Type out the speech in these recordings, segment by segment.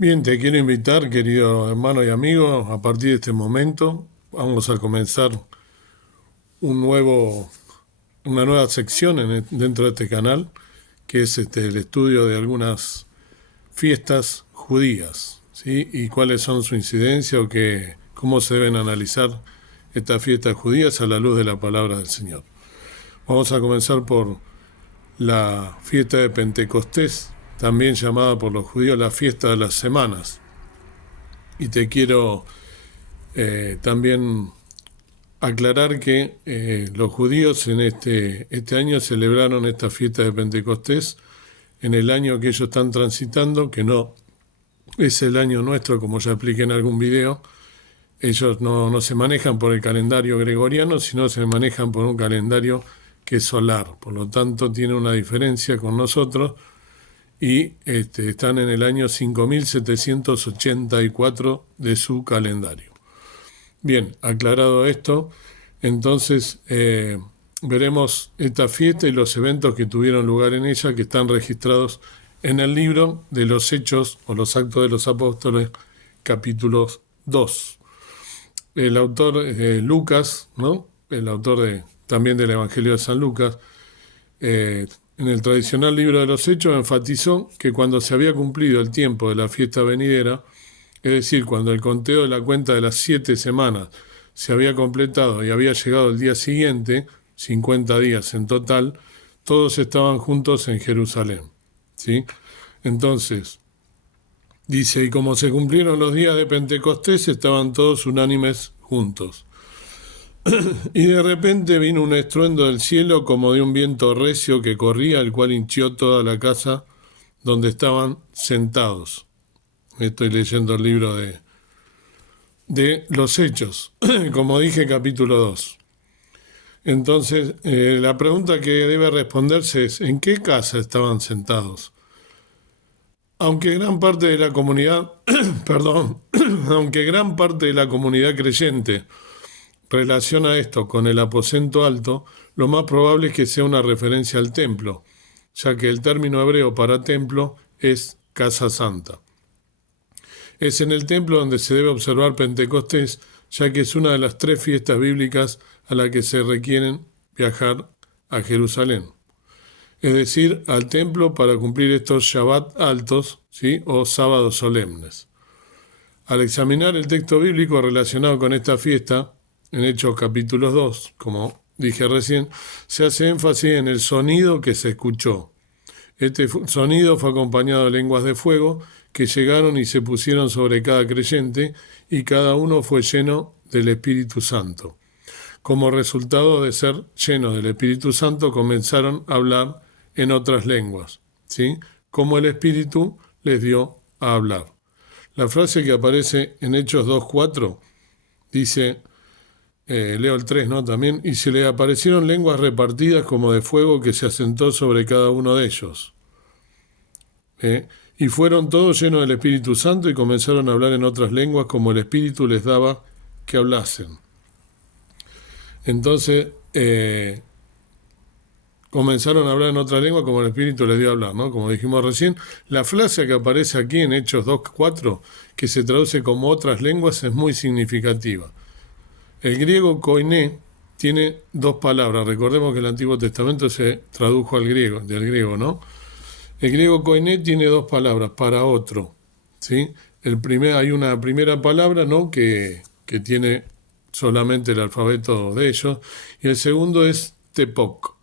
Bien, te quiero invitar, querido hermano y amigo, a partir de este momento vamos a comenzar un nuevo, una nueva sección dentro de este canal, que es el estudio de algunas fiestas judías, ¿sí? Y cuáles son su incidencia o cómo se deben analizar estas fiestas judías a la luz de la palabra del Señor. Vamos a comenzar por la fiesta de Pentecostés, también llamada por los judíos la fiesta de las semanas. Y te quiero también aclarar que los judíos en este año celebraron esta fiesta de Pentecostés en el año que ellos están transitando, que no es el año nuestro, como ya expliqué en algún video. Ellos no se manejan por el calendario gregoriano, sino se manejan por un calendario que es solar. Por lo tanto, tiene una diferencia con nosotros y están en el año 5784 de su calendario. Bien, aclarado esto, entonces veremos esta fiesta y los eventos que tuvieron lugar en ella, que están registrados en el libro de los Hechos o los Actos de los Apóstoles, capítulos 2. El autor Lucas, ¿no? El autor también del Evangelio de San Lucas, en el tradicional libro de los Hechos enfatizó que cuando se había cumplido el tiempo de la fiesta venidera, es decir, cuando el conteo de la cuenta de las 7 semanas se había completado y había llegado el día siguiente, 50 días en total, todos estaban juntos en Jerusalén, ¿sí? Entonces, dice, y como se cumplieron los días de Pentecostés, estaban todos unánimes juntos. Y de repente vino un estruendo del cielo como de un viento recio que corría, el cual hinchió toda la casa donde estaban sentados. Estoy leyendo el libro de los Hechos, como dije, capítulo 2. Entonces, la pregunta que debe responderse es, ¿en qué casa estaban sentados? Aunque gran parte de la comunidad, perdón, aunque gran parte de la comunidad creyente relaciona esto con el aposento alto, lo más probable es que sea una referencia al templo, ya que el término hebreo para templo es casa santa. Es en el templo donde se debe observar Pentecostés, ya que es una de las 3 fiestas bíblicas a las que se requieren viajar a Jerusalén. Es decir, al templo para cumplir estos Shabbat altos, ¿sí? O sábados solemnes. Al examinar el texto bíblico relacionado con esta fiesta, en Hechos capítulos 2, como dije recién, se hace énfasis en el sonido que se escuchó. Este sonido fue acompañado de lenguas de fuego que llegaron y se pusieron sobre cada creyente, y cada uno fue lleno del Espíritu Santo. Como resultado de ser llenos del Espíritu Santo, comenzaron a hablar en otras lenguas, ¿sí? Como el Espíritu les dio a hablar. La frase que aparece en Hechos 2:4 dice, leo el 3, ¿no? También, y se le aparecieron lenguas repartidas como de fuego que se asentó sobre cada uno de ellos. Y fueron todos llenos del Espíritu Santo y comenzaron a hablar en otras lenguas como el Espíritu les daba que hablasen. Entonces, comenzaron a hablar en otra lengua como el Espíritu les dio a hablar, ¿no? Como dijimos recién, la frase que aparece aquí en Hechos 2:4, que se traduce como otras lenguas, es muy significativa. El griego koiné tiene 2 palabras. Recordemos que el Antiguo Testamento se tradujo del griego, ¿no? El griego koiné tiene 2 palabras, para otro, ¿sí? Hay una primera palabra, ¿no? que tiene solamente el alfabeto de ellos, y el segundo es tepok.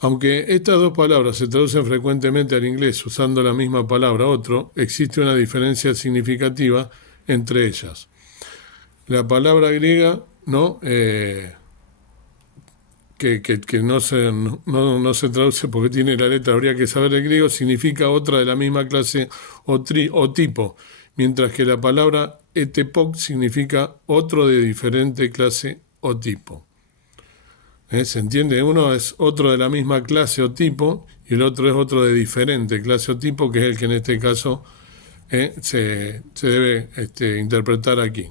Aunque estas 2 palabras se traducen frecuentemente al inglés usando la misma palabra otro, existe una diferencia significativa entre ellas. La palabra griega, ¿no? Que no se traduce porque tiene la letra, habría que saber el griego, significa otra de la misma clase o tipo, mientras que la palabra etepok significa otro de diferente clase o tipo. ¿Se entiende? Uno es otro de la misma clase o tipo y el otro es otro de diferente clase o tipo, que es el que en este caso se debe interpretar aquí.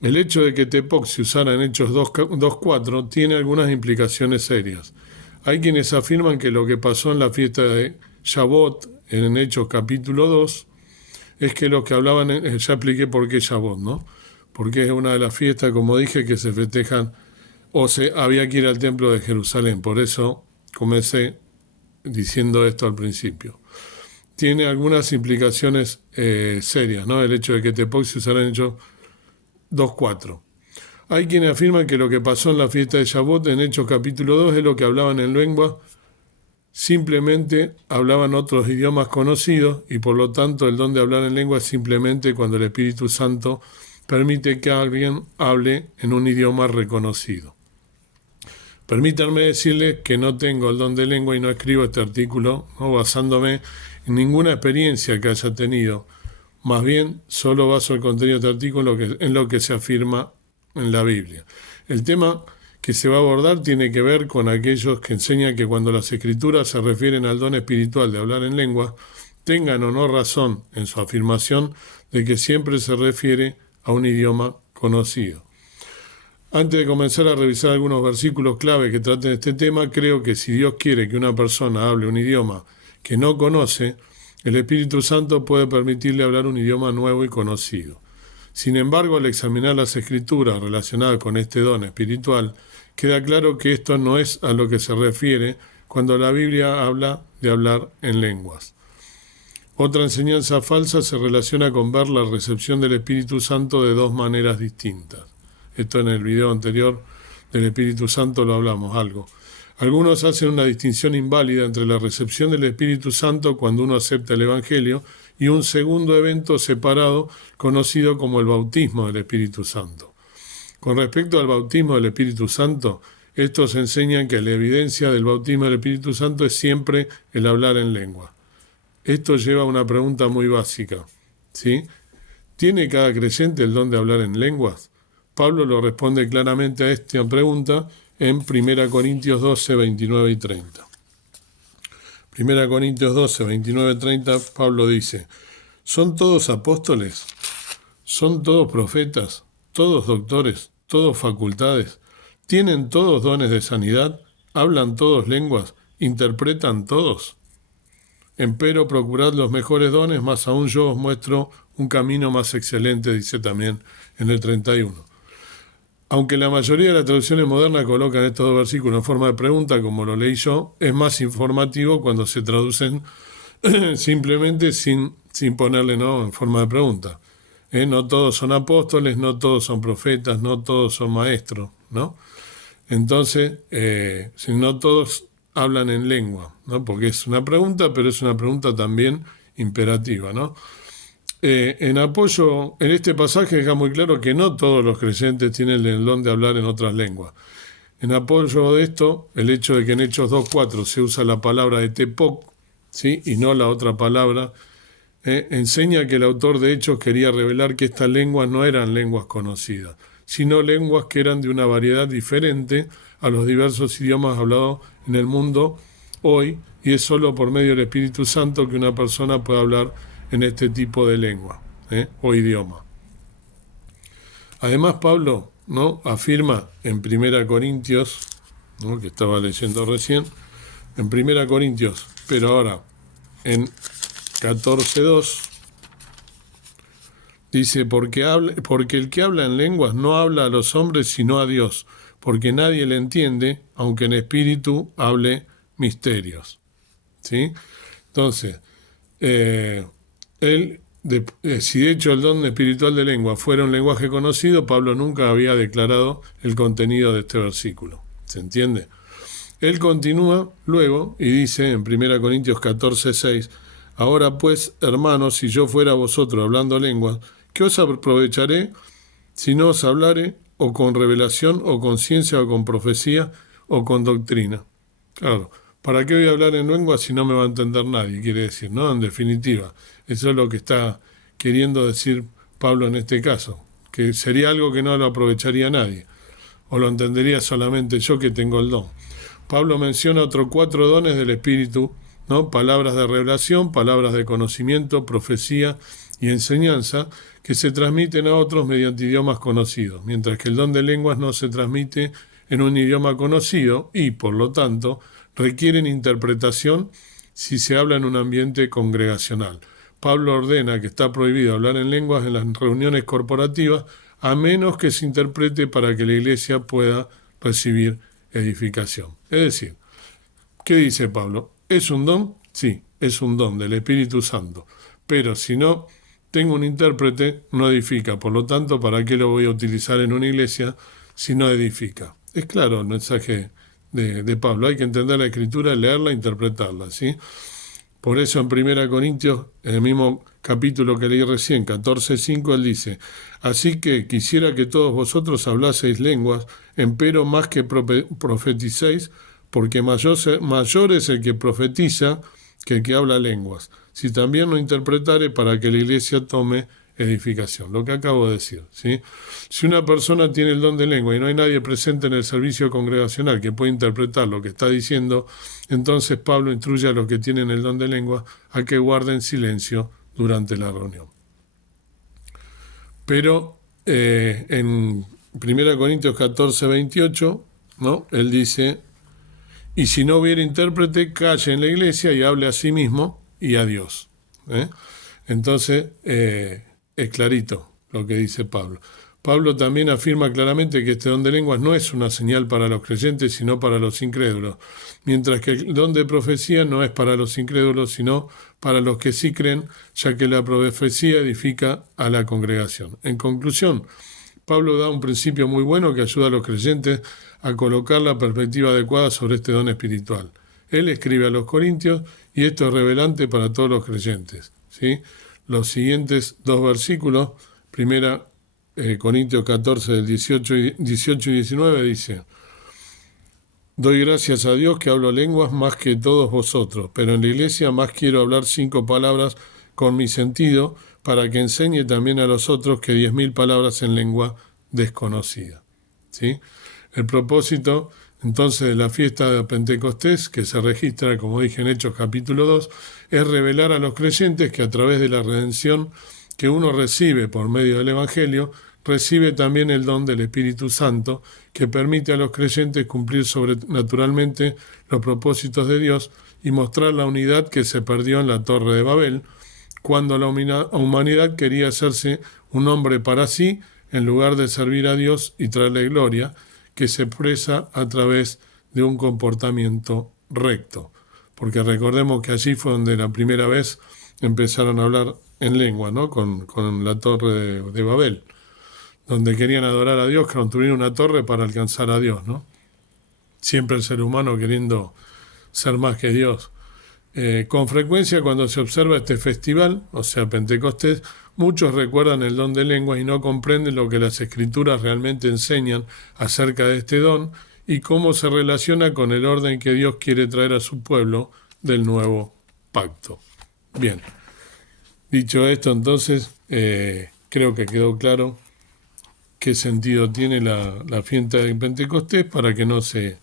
El hecho de que Tepok se usara en Hechos 2:4 tiene algunas implicaciones serias. Hay quienes afirman que lo que pasó en la fiesta de Shavuot, en Hechos capítulo 2, es que los que hablaban, ya expliqué por qué Shavuot, ¿no? Porque es una de las fiestas, como dije, que se festejan, había que ir al templo de Jerusalén, por eso comencé diciendo esto al principio. Tiene algunas implicaciones serias, ¿no? El hecho de que Tepoc se usara en Hechos 2:4. Hay quienes afirman que lo que pasó en la fiesta de Shavuot en Hechos capítulo 2 es lo que hablaban en lengua, simplemente hablaban otros idiomas conocidos y por lo tanto el don de hablar en lengua es simplemente cuando el Espíritu Santo permite que alguien hable en un idioma reconocido. Permítanme decirles que no tengo el don de lengua y no escribo este artículo, ¿no?, basándome en ninguna experiencia que haya tenido. Más bien, solo baso el contenido de este artículo en lo que se afirma en la Biblia. El tema que se va a abordar tiene que ver con aquellos que enseñan que cuando las Escrituras se refieren al don espiritual de hablar en lengua, tengan o no razón en su afirmación de que siempre se refiere a un idioma conocido. Antes de comenzar a revisar algunos versículos clave que traten este tema, creo que si Dios quiere que una persona hable un idioma que no conoce, el Espíritu Santo puede permitirle hablar un idioma nuevo y conocido. Sin embargo, al examinar las Escrituras relacionadas con este don espiritual, queda claro que esto no es a lo que se refiere cuando la Biblia habla de hablar en lenguas. Otra enseñanza falsa se relaciona con ver la recepción del Espíritu Santo de dos maneras distintas. Esto en el video anterior del Espíritu Santo lo hablamos algo. Algunos hacen una distinción inválida entre la recepción del Espíritu Santo cuando uno acepta el Evangelio y un segundo evento separado conocido como el bautismo del Espíritu Santo. Con respecto al bautismo del Espíritu Santo, estos enseñan que la evidencia del bautismo del Espíritu Santo es siempre el hablar en lengua. Esto lleva a una pregunta muy básica, ¿sí? ¿Tiene cada creyente el don de hablar en lenguas? Pablo lo responde claramente a esta pregunta en 1 Corintios 12, 29 y 30. 1 Corintios 12, 29 y 30, Pablo dice: ¿son todos apóstoles? ¿Son todos profetas? ¿Todos doctores? ¿Todos facultades? ¿Tienen todos dones de sanidad? ¿Hablan todos lenguas? ¿Interpretan todos? Empero procurad los mejores dones, más aún yo os muestro un camino más excelente, dice también en el 31. Aunque la mayoría de las traducciones modernas colocan estos dos versículos en forma de pregunta, como lo leí yo, es más informativo cuando se traducen simplemente sin ponerle no en forma de pregunta. No todos son apóstoles, no todos son profetas, no todos son maestros, ¿no? Entonces, si no todos hablan en lengua, ¿no? Porque es una pregunta, pero es una pregunta también imperativa, ¿no? En apoyo, en este pasaje deja muy claro que no todos los creyentes tienen el don de hablar en otras lenguas. En apoyo de esto, el hecho de que en Hechos 2:4 se usa la palabra de tepoc, ¿sí?, y no la otra palabra, enseña que el autor de Hechos quería revelar que estas lenguas no eran lenguas conocidas, sino lenguas que eran de una variedad diferente a los diversos idiomas hablados en el mundo hoy, y es solo por medio del Espíritu Santo que una persona puede hablar en este tipo de lengua o idioma. Además, Pablo, ¿no?, afirma en 1 Corintios, ¿no?, que estaba leyendo recién, en 1 Corintios, pero ahora en 14:2, dice: porque el que habla en lenguas no habla a los hombres sino a Dios, porque nadie le entiende, aunque en espíritu hable misterios. ¿Sí? Entonces, si de hecho el don espiritual de lengua fuera un lenguaje conocido, Pablo nunca había declarado el contenido de este versículo. ¿Se entiende? Él continúa luego y dice en 1 Corintios 14:6: ahora pues, hermanos, si yo fuera vosotros hablando lenguas, ¿qué os aprovecharé si no os hablare o con revelación o con ciencia o con profecía o con doctrina? Claro, ¿para qué voy a hablar en lenguas si no me va a entender nadie? Quiere decir, ¿no? En definitiva, eso es lo que está queriendo decir Pablo en este caso, que sería algo que no lo aprovecharía nadie, o lo entendería solamente yo que tengo el don. Pablo menciona otros 4 dones del Espíritu, ¿no? Palabras de revelación, palabras de conocimiento, profecía y enseñanza, que se transmiten a otros mediante idiomas conocidos, mientras que el don de lenguas no se transmite en un idioma conocido y, por lo tanto, requieren interpretación si se habla en un ambiente congregacional. Pablo ordena que está prohibido hablar en lenguas en las reuniones corporativas, a menos que se interprete para que la iglesia pueda recibir edificación. Es decir, ¿qué dice Pablo? ¿Es un don? Sí, es un don del Espíritu Santo. Pero si no tengo un intérprete, no edifica. Por lo tanto, ¿para qué lo voy a utilizar en una iglesia si no edifica? Es claro el mensaje de Pablo. Hay que entender la Escritura, leerla e interpretarla, ¿sí? Por eso en 1 Corintios, en el mismo capítulo que leí recién, 14:5, él dice: así que quisiera que todos vosotros hablaseis lenguas, empero más que profeticéis, porque mayor es el que profetiza que el que habla lenguas. Si también no interpretare, para que la iglesia tome edificación. Lo que acabo de decir, ¿sí? Si una persona tiene el don de lengua y no hay nadie presente en el servicio congregacional que pueda interpretar lo que está diciendo, entonces Pablo instruye a los que tienen el don de lengua a que guarden silencio durante la reunión. Pero en 1 Corintios 14:28, ¿no?, él dice: y si no hubiera intérprete, calle en la iglesia y hable a sí mismo y a Dios. Entonces, es clarito lo que dice Pablo. Pablo también afirma claramente que este don de lenguas no es una señal para los creyentes, sino para los incrédulos, mientras que el don de profecía no es para los incrédulos, sino para los que sí creen, ya que la profecía edifica a la congregación. En conclusión, Pablo da un principio muy bueno que ayuda a los creyentes a colocar la perspectiva adecuada sobre este don espiritual. Él escribe a los corintios y esto es relevante para todos los creyentes, ¿sí? Los siguientes dos versículos, 1 Corintios 14, del 18 y 19, dice: doy gracias a Dios que hablo lenguas más que todos vosotros, pero en la iglesia más quiero hablar 5 palabras con mi sentido, para que enseñe también a los otros que 10.000 palabras en lengua desconocida. ¿Sí? El propósito entonces de la fiesta de Pentecostés, que se registra, como dije en Hechos capítulo 2, es revelar a los creyentes que a través de la redención que uno recibe por medio del Evangelio, recibe también el don del Espíritu Santo, que permite a los creyentes cumplir sobrenaturalmente los propósitos de Dios y mostrar la unidad que se perdió en la Torre de Babel, cuando la humanidad quería hacerse un hombre para sí, en lugar de servir a Dios y traerle gloria, que se expresa a través de un comportamiento recto. Porque recordemos que allí fue donde la primera vez empezaron a hablar en lengua, ¿no? Con la Torre de Babel, donde querían adorar a Dios, construir una torre para alcanzar a Dios, ¿no? Siempre el ser humano queriendo ser más que Dios. Con frecuencia cuando se observa este festival, o sea, Pentecostés, muchos recuerdan el don de lenguas y no comprenden lo que las Escrituras realmente enseñan acerca de este don y cómo se relaciona con el orden que Dios quiere traer a su pueblo del nuevo pacto. Bien, dicho esto, entonces, creo que quedó claro qué sentido tiene la fiesta de Pentecostés para que no se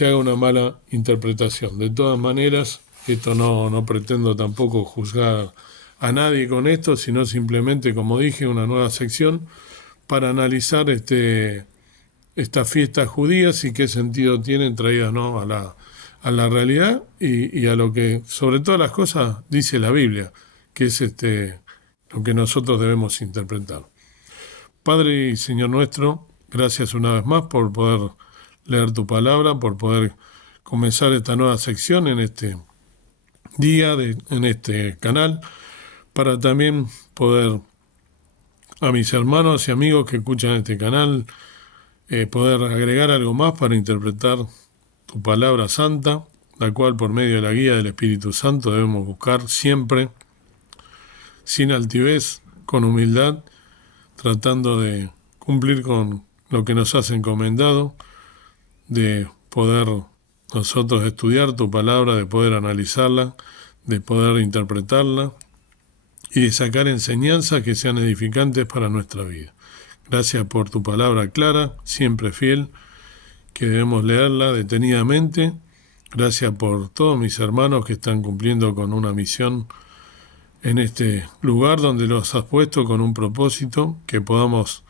haga una mala interpretación. De todas maneras, esto no pretendo tampoco juzgar a nadie con esto, sino simplemente, como dije, una nueva sección para analizar estas fiestas judías y qué sentido tienen traídas, ¿no?, a la realidad y a lo que, sobre todas las cosas, dice la Biblia, que es lo que nosotros debemos interpretar. Padre y Señor nuestro, gracias una vez más por poder leer tu palabra, por poder comenzar esta nueva sección en este día, en este canal, para también poder a mis hermanos y amigos que escuchan este canal, poder agregar algo más para interpretar tu palabra santa, la cual por medio de la guía del Espíritu Santo debemos buscar siempre, sin altivez, con humildad, tratando de cumplir con lo que nos has encomendado, de poder nosotros estudiar tu palabra, de poder analizarla, de poder interpretarla y de sacar enseñanzas que sean edificantes para nuestra vida. Gracias por tu palabra clara, siempre fiel, que debemos leerla detenidamente. Gracias por todos mis hermanos que están cumpliendo con una misión en este lugar donde los has puesto con un propósito, que podamos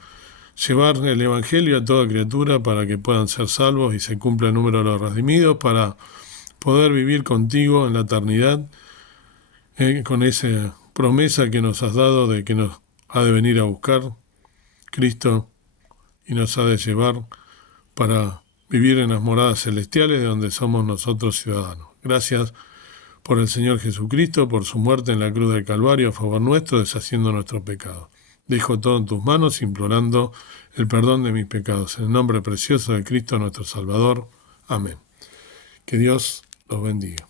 llevar el Evangelio a toda criatura para que puedan ser salvos y se cumpla el número de los redimidos, para poder vivir contigo en la eternidad, con ese promesa que nos has dado de que nos ha de venir a buscar Cristo y nos ha de llevar para vivir en las moradas celestiales de donde somos nosotros ciudadanos. Gracias por el Señor Jesucristo, por su muerte en la cruz del Calvario a favor nuestro, deshaciendo nuestros pecados. Dejo todo en tus manos, implorando el perdón de mis pecados. En el nombre precioso de Cristo nuestro Salvador. Amén. Que Dios los bendiga.